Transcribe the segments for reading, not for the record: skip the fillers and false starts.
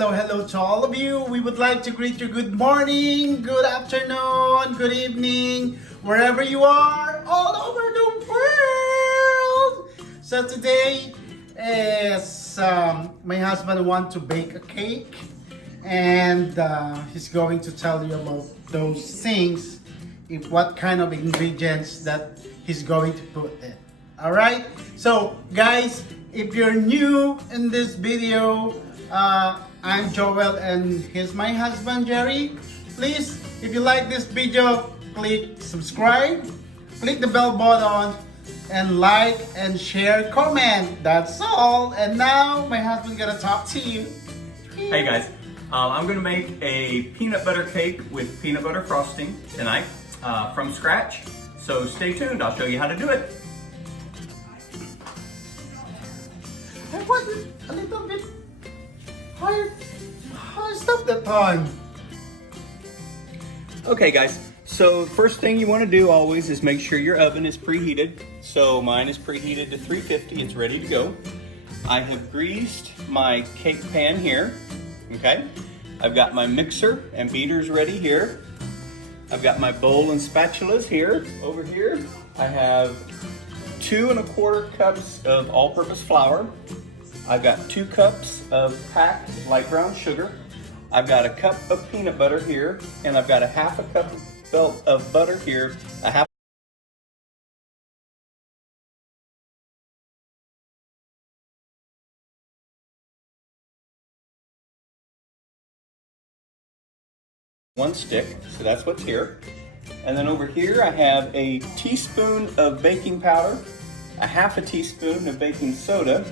hello to all of you. We would like to greet you good morning, good afternoon, good evening, wherever you are, all over the world. So today is my husband wants to bake a cake, and he's going to tell you about those things, what kind of ingredients that he's going to put in. All right. So guys, if you're new in this video, I'm Joel and he's my husband Jerry. Please, if you like this video, click subscribe, click the bell button, and like and share, comment. That's all. And now my husband's gonna talk to you. Hey guys, I'm gonna make a peanut butter cake with peanut butter frosting tonight from scratch. So stay tuned, I'll show you how to do it. I want it a little bit higher. Stop that time. Okay guys, so first thing you want to do always is make sure your oven is preheated. So mine is preheated to 350, it's ready to go. I have greased my cake pan here, okay? I've got my mixer and beaters ready here. I've got my bowl and spatulas here. Over here, I have 2 1/4 cups of all-purpose flour. I've got 2 cups of packed light brown sugar. I've got a cup of peanut butter here, and I've got a 1/2 cup of butter here, a half. One stick, so that's what's here. And then over here I have a teaspoon of baking powder, a 1/2 teaspoon of baking soda,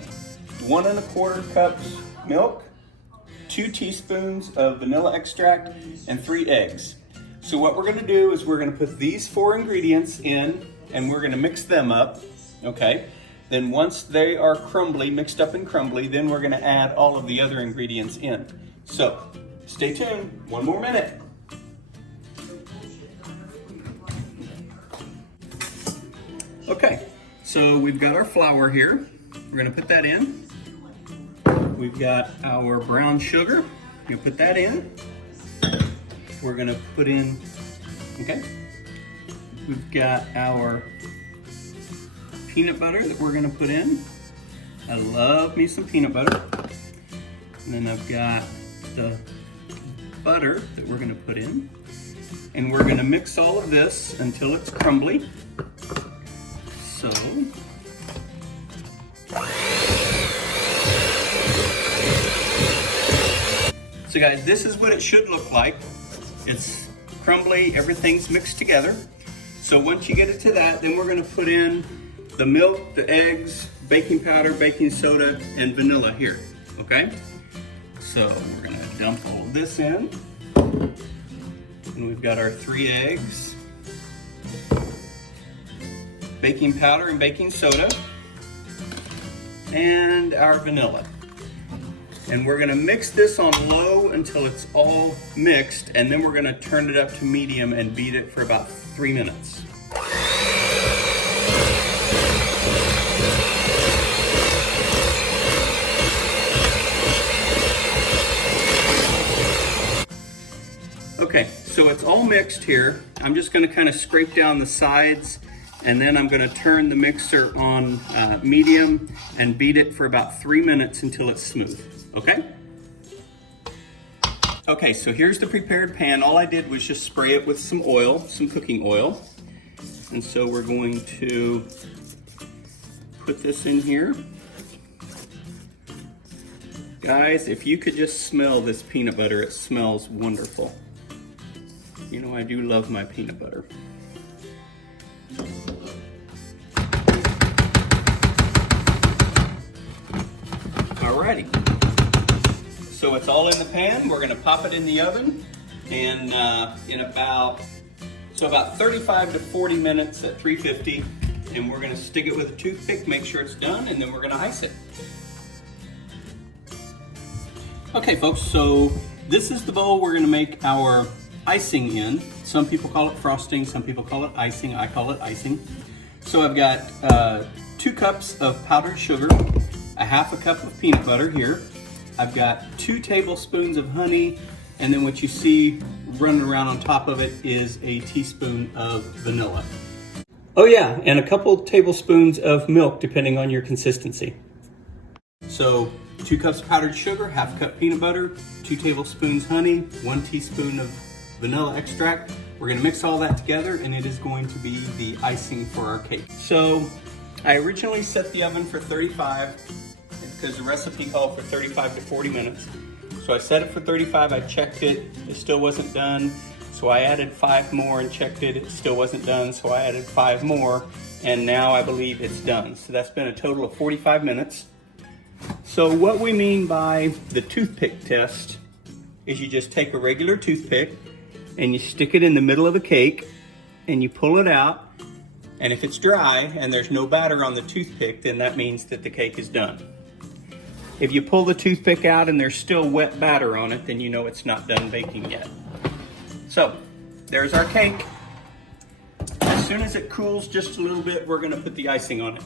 1 1/4 cups milk, 2 teaspoons of vanilla extract, and 3 eggs. So what we're gonna do is we're gonna put these 4 ingredients in and we're gonna mix them up, okay? Then once they are crumbly, mixed up and crumbly, then we're gonna add all of the other ingredients in. So stay tuned, 1 more minute. Okay, so we've got our flour here. We're gonna put that in. We've got our brown sugar. We're gonna put that in. We're gonna put in, okay. We've got our peanut butter that we're gonna put in. I love me some peanut butter. And then I've got the butter that we're gonna put in. And we're gonna mix all of this until it's crumbly. So, guys, this is what it should look like. It's crumbly, everything's mixed together. So once you get it to that, then we're gonna put in the milk, the eggs, baking powder, baking soda, and vanilla here, okay? So we're gonna dump all of this in. And we've got our 3 eggs, baking powder and baking soda, and our vanilla. And we're gonna mix this on low until it's all mixed, and then we're gonna turn it up to medium and beat it for about 3 minutes. Okay, so it's all mixed here. I'm just gonna kind of scrape down the sides, and then I'm gonna turn the mixer on medium and beat it for about 3 minutes until it's smooth. Okay? Okay, so here's the prepared pan. All I did was just spray it with some oil, some cooking oil. And so we're going to put this in here. Guys, if you could just smell this peanut butter, it smells wonderful. You know, I do love my peanut butter. Alrighty. So it's all in the pan. We're gonna pop it in the oven, and in about 35 to 40 minutes at 350, and we're gonna stick it with a toothpick, make sure it's done, and then we're gonna ice it. Okay folks, so this is the bowl we're gonna make our icing in. Some people call it frosting, some people call it icing, I call it icing. So I've got 2 cups of powdered sugar, a 1/2 cup of peanut butter here, I've got 2 tablespoons of honey, and then what you see running around on top of it is a teaspoon of vanilla. Oh yeah, and a couple tablespoons of milk depending on your consistency. So 2 cups powdered sugar, half cup peanut butter, 2 tablespoons honey, 1 teaspoon of vanilla extract. We're gonna mix all that together and it is going to be the icing for our cake. So I originally set the oven for 35 because the recipe called for 35 to 40 minutes. So I set it for 35, I checked it, it still wasn't done. So I added 5 more and checked it, it still wasn't done. So I added 5 more and now I believe it's done. So that's been a total of 45 minutes. So what we mean by the toothpick test is you just take a regular toothpick and you stick it in the middle of a cake and you pull it out, and if it's dry and there's no batter on the toothpick, then that means that the cake is done. If you pull the toothpick out and there's still wet batter on it, then you know it's not done baking yet. So there's our cake. As soon as it cools just a little bit, we're gonna put the icing on it.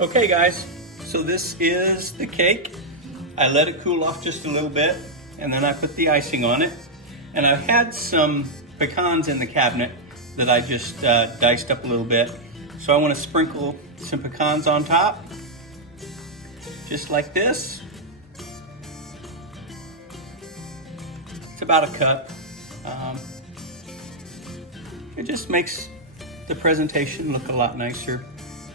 Okay guys, so this is the cake. I let it cool off just a little bit and then I put the icing on it. And I've had some pecans in the cabinet that I just diced up a little bit. So I want to sprinkle some pecans on top, just like this. It's about a cup. It just makes the presentation look a lot nicer.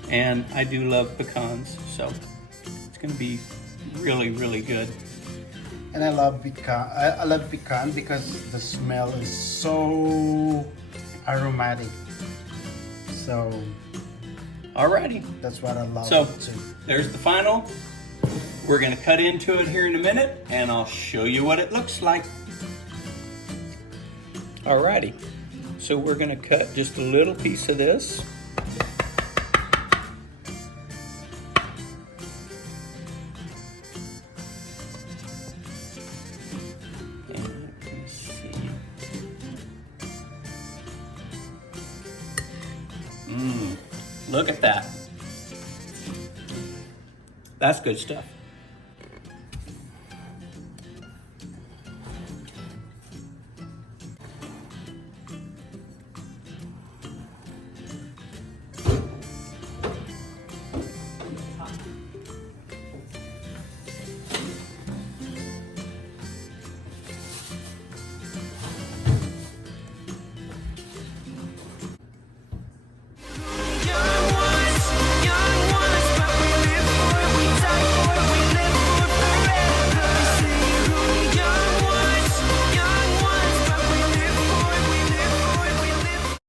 And I do love pecans, so it's gonna be really, really good. And I love pecan. I love pecan because the smell is so aromatic. So alrighty, that's what I love. So too. There's the final. We're gonna cut into it here in a minute and I'll show you what it looks like. Alrighty, so we're gonna cut just a little piece of this. Look at that. That's good stuff.